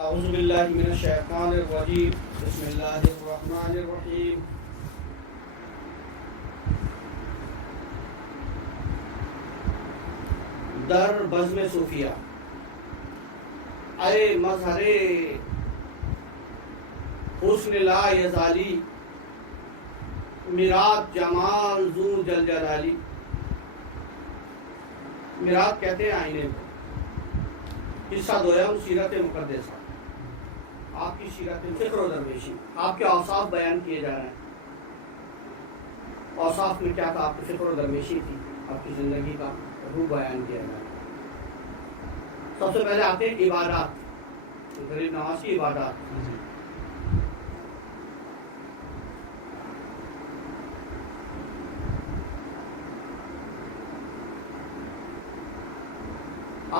اعوذ باللہ من الشیطان الرجیم بسم اللہ الرحمن الرحیم در بزم صوفیہ اے مظہر حسن لا یزالی میرات جمال ذو جل جلالی. میرات کہتے ہیں آئینے کو. حصہ دویم سیرت مقدسہ. آپ کی سیرت فکر و درویشی، آپ کے اوصاف بیان کیے جا رہے ہیں. اوصاف میں کیا تھا؟ آپ کی فکر و درویشی تھی، آپ کی زندگی کا روح بیان کیا جا رہا ہے. سب سے پہلے آتے ہیں عبادات، غریب نواز کی عبادات.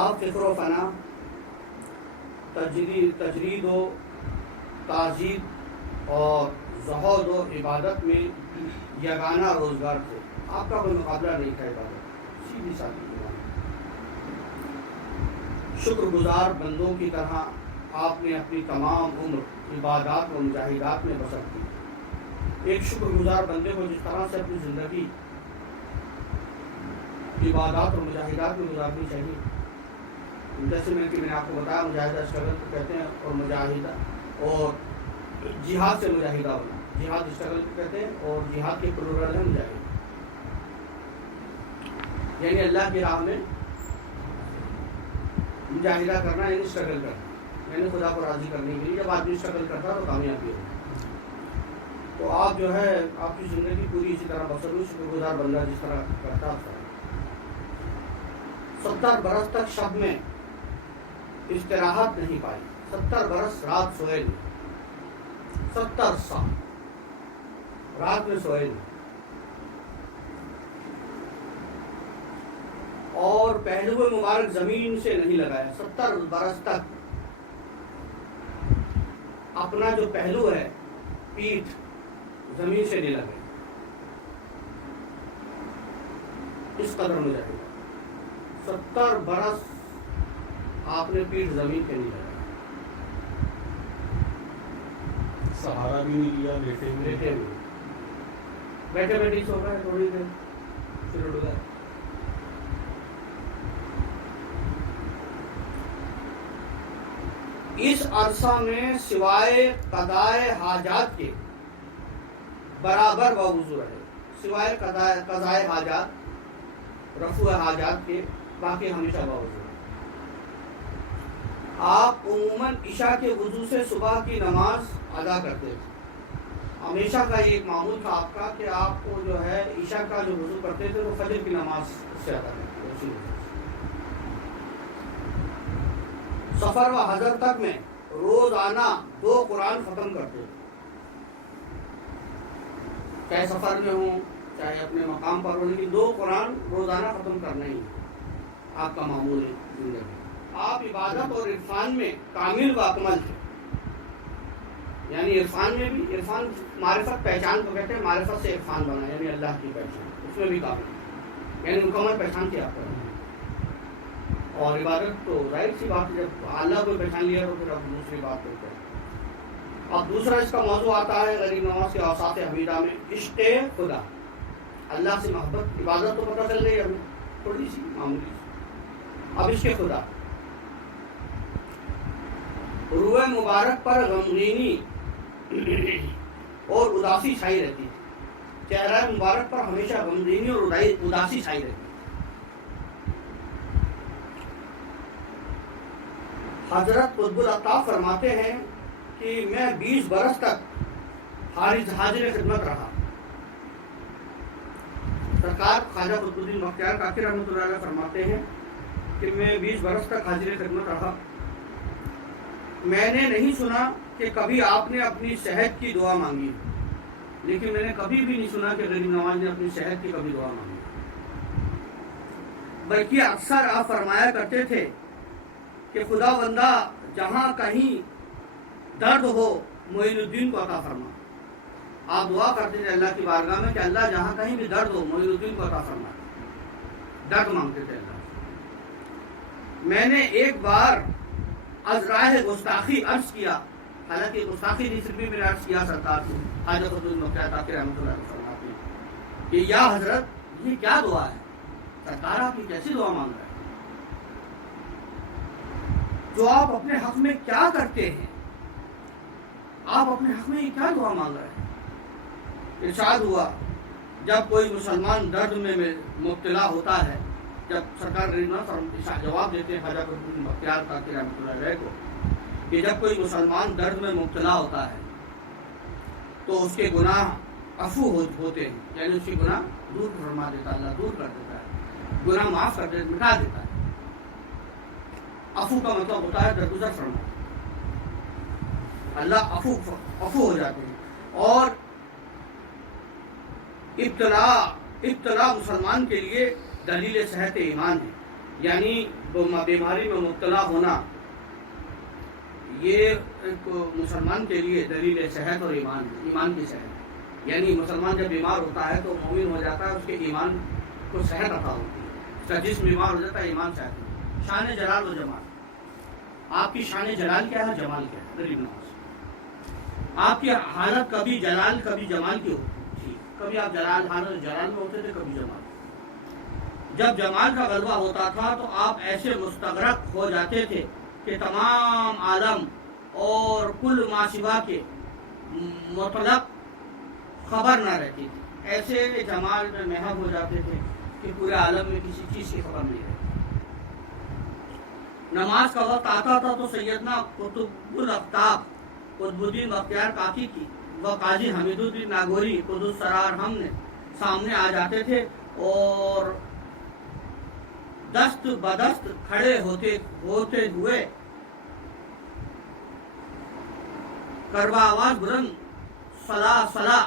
آپ فکر و فنا، تجرید و تعزید اور زہد و عبادت میں یگانہ روزگار تھے. آپ کا کوئی مقابلہ نہیں تھا عبادت. سیدھی سادی شکر گزار بندوں کی طرح آپ نے اپنی تمام عمر عبادات و مجاہدات میں بسر کی. ایک شکر گزار بندے کو جس طرح سے اپنی زندگی عبادات اور مجاہدات میں گزارنی چاہیے، جیسے میں نے آپ کو بتایا مجاہدہ اسٹرگل کو کہتے ہیں، اور مجاہدہ اور جہاد سے مجاہدہ ہونا. جہاد اسٹرگل کو کہتے ہیں اور جہاد کے پلورل ہے مجاہدہ، یعنی اللہ کی راہ میں مجاہدہ کرنا، یعنی اسٹرگل کرنا، یعنی خدا کو راضی کرنے کے لیے. جب آدمی اسٹرگل کرتا تو کامیابی ہوتی. تو آپ جو ہے آپ کی زندگی پوری اسی طرح بسر ہوئی. شکر گزار بندہ جس طرح کرتا تھا. 70 برس تک شب میں استراحت نہیں پائی. 70 برس رات سوئے نہیں. 70 سال رات میں سوئے نہیں. اور پہلو مبارک زمین سے نہیں لگایا. 70 برس تک اپنا جو پہلو ہے، پیٹھ، زمین سے نہیں لگائی. اس قدر مجاہدہ. 70 برس آپ نے پیٹھ زمین کے نہیں لگائی. سہارا بھی نہیں لیا. بیٹھے بیٹھے سو گئے تھوڑی دیر، پھر اٹھ گئے. اس عرصہ میں سوائے قضائے حاجات کے برابر باوضو رہے. سوائے قضائے حاجات، رفع حاجات کے باقی ہمیشہ باوضو. آپ عموماً عشاء کے وضو سے صبح کی نماز ادا کرتے تھے. ہمیشہ کا یہ ایک معمول تھا آپ کا کہ آپ کو جو ہے عشاء کا جو وضو کرتے تھے وہ فجر کی نماز سے ادا کرتے تھے. سفر و حضر تک میں روزانہ 2 قرآن ختم کرتے تھے. چاہے سفر میں ہوں چاہے اپنے مقام پر ہو، لیکن 2 قرآن روزانہ ختم کرنا ہی آپ کا معمول ہے زندگی. آپ عبادت اور عرفان میں کامل و اکمل تھے. یعنی عرفان میں بھی، عرفان معرفت پہچان کو کہتے ہیں، معرفت سے عرفان بنا، یعنی اللہ کی پہچان، اس میں بھی کامل، یعنی مکمل پہچان تھی آپ کو. اور عبادت تو ظاہر سی بات ہے، جب اللہ کو پہچان لیا تو پھر اب دوسری بات کرتے ہیں. اب دوسرا اس کا موضوع آتا ہے غریب نواز کے اوصاف حمیدہ میں عشق خدا. اللہ سے محبت. عبادت تو پتہ چل گئی ہمیں تھوڑی سی معمولی سی. اب عشق خدا. روح مبارک پر غمگینی اور اداسی چھائی رہتی تھی. چہرہ مبارک پر ہمیشہ غمگینی اور اداسی چھائی رہتی. حضرت قطب العطاف فرماتے ہیں کہ میں 20 برس تک حاضر خدمت رہا. سرکار خواجہ قطب الدین بختیار کاکی رحمۃ اللہ علیہ فرماتے ہیں کہ میں 20 برس تک حاضر خدمت رہا. میں نے نہیں سنا کہ کبھی آپ نے اپنی صحت کی دعا مانگی، لیکن میں نے کبھی بھی نہیں سنا کہ غریب نواز نے اپنی صحت کی کبھی دعا مانگی. بلکہ اکثر آپ فرمایا کرتے تھے کہ خدا بندہ جہاں کہیں درد ہو معین الدین کو عطا فرما. آپ دعا کرتے تھے اللہ کی بارگاہ میں کہ اللہ جہاں کہیں بھی درد ہو معین الدین کو عطا فرما. درد مانگتے تھے اللہ. میں نے ایک بار از راہ گستاخی عرض کیا، حالانکہ گستاخی نہیں صرف میں نے عرض کیا سرکار کو، خواجہ قطب الدین بختیار کاکی رحمۃ اللہ علیہ فرماتے ہیں کہ یا حضرت یہ کیا دعا ہے، سرکار آپ کی کیسی دعا مانگ رہے ہیں، جو آپ اپنے حق میں کیا کرتے ہیں، آپ اپنے حق میں یہ کیا دعا مانگ رہے ہیں۔ ارشاد ہوا جب کوئی مسلمان درد میں مبتلا ہوتا ہے، جب سرکار جواب دیتے ہیں خواجہ قطب الدین بختیار کاکی رحمۃ اللہ علیہ کو کہ جب کوئی مسلمان درد میں مبتلا ہوتا ہے تو اس کے گناہ عفو ہوتے ہیں، یعنی اس کے گناہ دور فرما دیتا ہے، اللہ دور کر دیتا ہے، گناہ معاف کر دیتا، مٹا دیتا ہے۔ عفو کا مطلب ہوتا ہے درگزر فرما، اللہ عفو ہو جاتے ہیں۔ اور ابتلا مسلمان کے لیے دلیل صحت ایمان ہے، یعنی بیماری میں مبتلا ہونا یہ ایک مسلمان کے لیے دلیل صحت اور ایمان کی صحت، یعنی مسلمان جب بیمار ہوتا ہے تو مومن ہو جاتا ہے، اس کے ایمان کو صحت عطا ہوتی ہے، اس کا جسم بیمار ہو جاتا ہے، ایمان صحت ہوتی ہے۔ شان جلال و جمال، آپ کی شان جلال کیا ہے، جمال کیا ہے؟ غریب نواز آپ کی حالت کبھی جلال کبھی جمال کی ہوتی تھی، کبھی آپ حالت جلال میں ہوتے تھے، کبھی جمال۔ جب جمال کا غلبہ ہوتا تھا تو آپ ایسے مستغرق ہو جاتے تھے کہ تمام عالم اور کل ما سوا کے مطلق خبر نہ رہتی تھی، ایسے جمال میں محو ہو جاتے تھے کہ پورے عالم میں کسی چیز کی خبر نہیں رہتی۔ نماز کا وقت آتا تھا تو سیدنا قطب الافطاب قطب الدین بختیار کاکی کی و قاضی حمید الدین ناگوری قدس سرار ہم نے سامنے آ جاتے تھے اور دست بدست کھڑے ہوتے ہوئے کروا آواز بلند صلاح صلاح،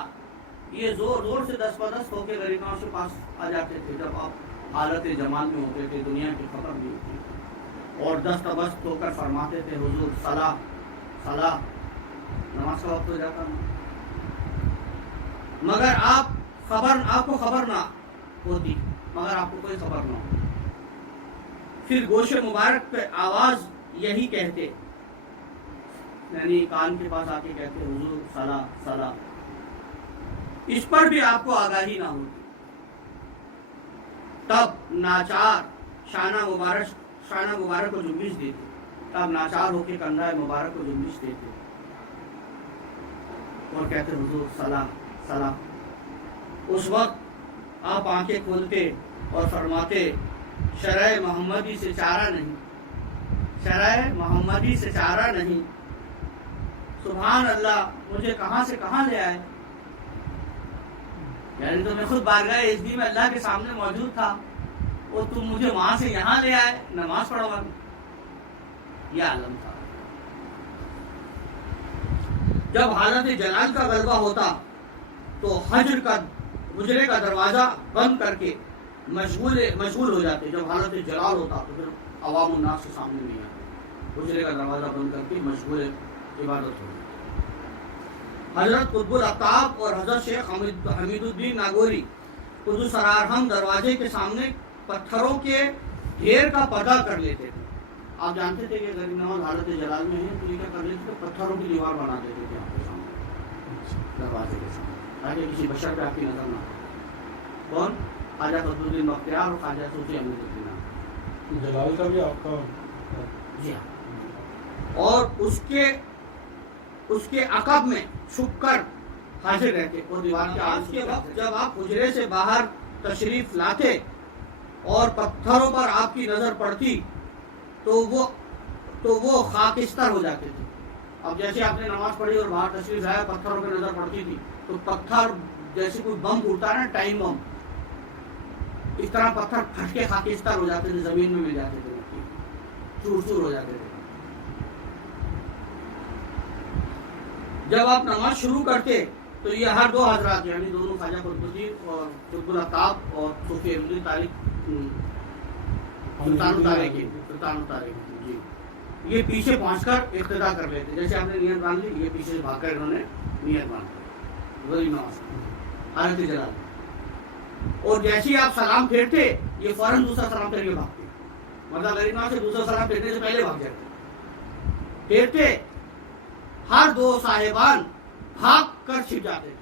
یہ زور سے دست بدست ہو کے غریبوں کے پاس آ جاتے تھے جب آپ حالت جمال میں ہوتے تھے، دنیا کی خبر بھی ہوتی تھی، اور دست بست ہو کر فرماتے تھے حضور صلاح صلاح، نماز کا وقت ہو جاتا مگر آپ کو خبر نہ ہوتی، مگر آپ کو کوئی خبر نہ ہوتی۔ پھر گوش مبارک پہ آواز یہی کہتے، یعنی کان کے پاس آ کے کہتے حضور صلاح صلاح، اس پر بھی آپ کو آگاہی نہ ہوتی۔ تب ناچار شانہ مبارک کو جنبش دیتے، تب ناچار ہو کے کندھا مبارک کو جنبش دیتے اور کہتے حضور صلاح صلاح۔ اس وقت آپ آنکھیں کھولتے اور فرماتے شرع محمدی سے چارہ نہیں، شرع محمدی سے چارہ نہیں، سبحان اللہ مجھے کہاں سے کہاں لے آئے، یعنی تو میں خود بارگاہ اعظمی میں اللہ کے سامنے موجود تھا اور تم مجھے وہاں سے یہاں لے آئے نماز پڑھوا، یہ عالم تھا۔ جب حالت جلال کا غلبہ ہوتا تو حجرے کا دروازہ بند کر کے مشغول ہو جاتے، جب حالت جلال ہوتا تو پھر عوام الناس کے سامنے نہیں آتے، حجرے کا دروازہ بند کر کے مشغول عبادت ہو جاتی۔ حضرت قطب الافطاب اور حضرت شیخ حمید الدین ناگوری قدس سرار ہم دروازے کے سامنے پتھروں کے ڈھیر کا پردہ کر لیتے تھے۔ آپ جانتے تھے کہ غریب نواز حالت جلال میں ہے تو یہ کیا کر لیتے تھے، پتھروں کی دیوار بنا دیتے تھے آپ کے سامنے دروازے کے سامنے، تاکہ کسی بشر پہ آپ کی نظر نہ آئے۔ کون؟ خواجہ قطب الدین بختیار اور خواجہ صوفی حمید الدین جلال کا بھی آپ کا، جی ہاں، اور اس کے عقب میں چھپ کر حاضر رہتے اور دیوار کے آس کے وقت جب آپ حجرے سے باہر تشریف لاتے اور پتھروں پر آپ کی نظر پڑتی تو وہ خاکستر ہو جاتے تھے۔ اب جیسے آپ نے نماز پڑھی اور باہر تشریف لایا، پتھروں پہ نظر پڑتی تھی تو پتھر جیسے کوئی بم پھوٹتا ہے نا، ٹائم بم، اس طرح پتھر پھٹ کے خاکستر ہو جاتے تھے، زمین میں مل جاتے تھے، چور چور ہو جاتے تھے۔ جب آپ نماز شروع کرتے تو یہ ہر دو حضرات، یعنی دونوں خواجہ قطب الدین اور قطب الافطاب اور صوفی حمید سلطان الطارق جی، یہ پیچھے پہنچ کر اقتدا کر لیتے، جیسے آپ نے نیت باندھ لی، یہ پیچھے سے بھاگ کر انہوں نے نیت باندھ لی، وہی نماز حالت جلال۔ اور جیسے ہی آپ سلام پھیرتے یہ فوراً دوسرا سلام پھیر کے بھاگتے، مطلب غریب نواز سے دوسرا سلام پھیرنے سے پہلے بھاگ جاتے۔ پھیرتے ہر دو صاحبان بھاگ کر چھپ جاتے تھے.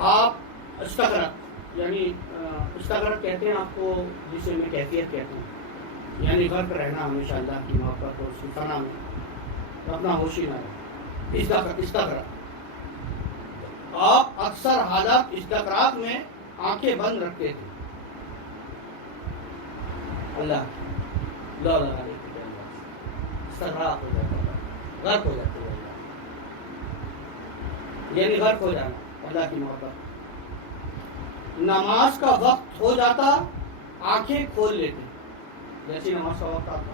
آپ استغرق یعنی استغرق کہتے ہیں آپ کو, جسے میں کیفیت کہتے ہیں, یعنی غرق رہنا ہمیشہ اللہ کی محبت اور سلطانہ میں, اپنا ہوش ہی نہ رہے. استغرق آپ اکثر حالات استغراق میں آنکھیں بند رکھتے تھے. اللہ استغراق ہو جاتا تھا, غرق ہو جاتے تھے, یعنی غرق ہو جانا اللہ کی محبت. نماز کا وقت ہو جاتا, آنکھیں کھول لیتے, جیسی نماز کا وقت آتا,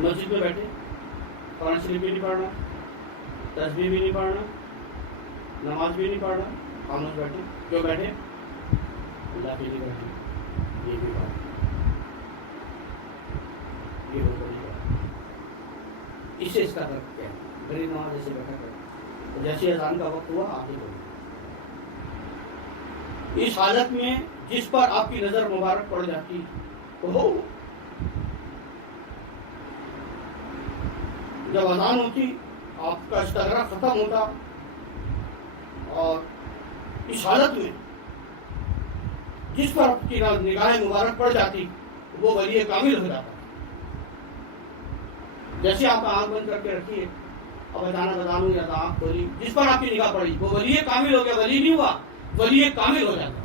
مسجد میں بیٹھے, قرآن شریف بھی نہیں پڑھنا, تسبیح بھی نہیں پڑھنا, نماز بھی نہیں پڑھنا, خاموش بیٹھے. کیوں بیٹھے؟ اللہ کے لیے بیٹھے. یہ بھی بات, یہ بہت بڑی بات. اسے اس کا فرق کیا ہے؟ غریب نماز ایسے بیٹھا کرے, جیسے اذان کا وقت ہوا آگے بڑھے. اس حالت میں جس پر آپ کی نظر مبارک پڑ جاتی ہو, جب اذان ہوتی آپ کا استغراق ختم ہوتا, اور اس حالت میں جس پر آپ کی نگاہ مبارک پڑ جاتی وہ ولی کامل ہو جاتا. جیسے آپ آنکھ بند کر کے رکھیے, اب اچانک اذان ہوئی, آنکھ کھولی, جس پر آپ کی نگاہ پڑی وہ ولی کامل ہو گیا. ولی نہیں ہوا, ولی کامل ہو جاتا.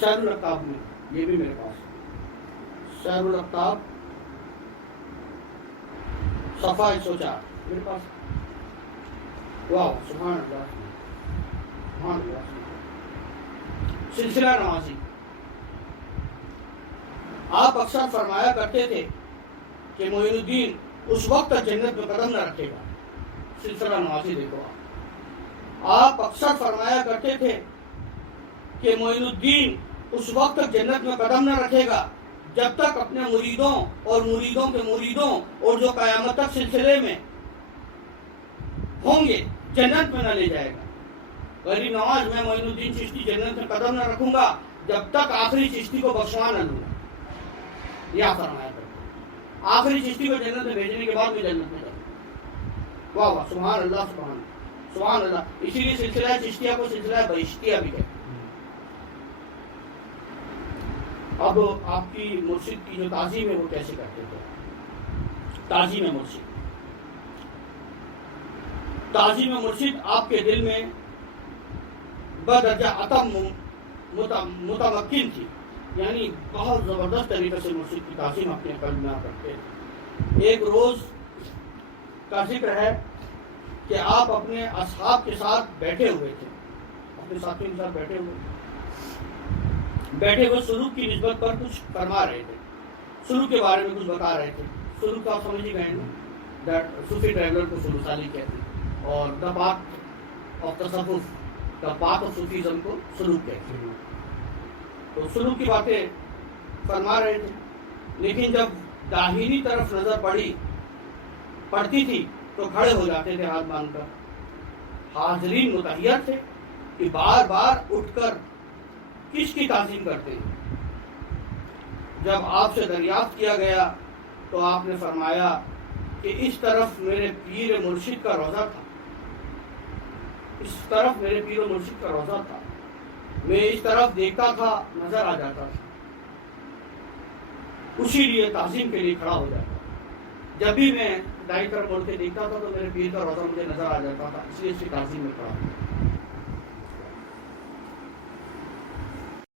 شعر الرقاب میں, یہ بھی میرے پاس شعر الرقاب صفحہ 104 میرے پاس. واہ سبحان اللہ, سبحان اللہ. سلسلہ نوازی. آپ اکثر فرمایا کرتے تھے کہ معین الدین اس وقت تک جنت میں قدم نہ رکھے گا. سلسلہ نوازی دیکھو آپ اکثر فرمایا کرتے تھے کہ معین الدین اس وقت تک جنت میں قدم نہ رکھے گا جب تک اپنے مریدوں اور مریدوں کے مریدوں اور جو قیامت تک سلسلے میں ہوں گے جنت میں نہ لے جائے گا. غریب نواز میں معین الدین چشتی جنت میں قدم نہ رکھوں گا جب تک آخری چشتی کو بخشوا نہ لوں گا. یہ فرمایا کرتے, آخری چشتی کو جنت میں بھیجنے کے بعد میں جنت میں جاؤں. واہ واہ سبحان اللہ, سبحان اللہ. اسی لیے سلسلہ چشتیہ کو سلسلہ بہشتیہ بھی کہتے ہیں. اب آپ کی مرشد کی جو تعظیم ہے وہ کیسے کرتے تھے؟ تعظیم مرشد, تعظیم مرشد آپ کے دل میں بدرجہ اتم متمکن تھی, یعنی بہت زبردست طریقے سے مرشد کی تعظیم اپنے قلب میں کرتے تھے. ایک روز کا ذکر ہے کہ آپ اپنے اصحاب کے ساتھ بیٹھے ہوئے تھے, اپنے ساتھیوں کے ساتھ بیٹھے ہوئے سلوک کی نسبت پر کچھ فرما رہے تھے, سلوک کے بارے میں کچھ بتا رہے تھے. سلوک آپ سمجھ ہی گئے نا, صوفی ٹریولر کو سلوک سالی کہتے ہیں, اور دا پارٹ آف تصوف, دا پارٹ آف صوفیزم کو سلوک کہتے ہیں. تو سلوک کی باتیں فرما رہے تھے, لیکن جب داہنی طرف نظر پڑتی تھی تو کھڑے ہو جاتے تھے ہاتھ باندھ کر. حاضرین متحیر تھے کہ بار بار اٹھ کر کس کی تعظیم کرتے ہیں. جب آپ سے دریافت کیا گیا تو آپ نے فرمایا کہ اس طرف میرے پیر مرشد کا روضہ تھا, اس طرف میرے پیر و مرشد کا روضہ تھا, میں اس طرف دیکھتا تھا نظر آ جاتا تھا, اسی لیے تعظیم کے لیے کھڑا ہو جاتا. جب بھی میں دائیں طرف مڑ کے دیکھتا تھا تو میرے پیر کا روضہ مجھے نظر آ جاتا تھا, اس لیے اس کی تعظیم میں کھڑا ہو.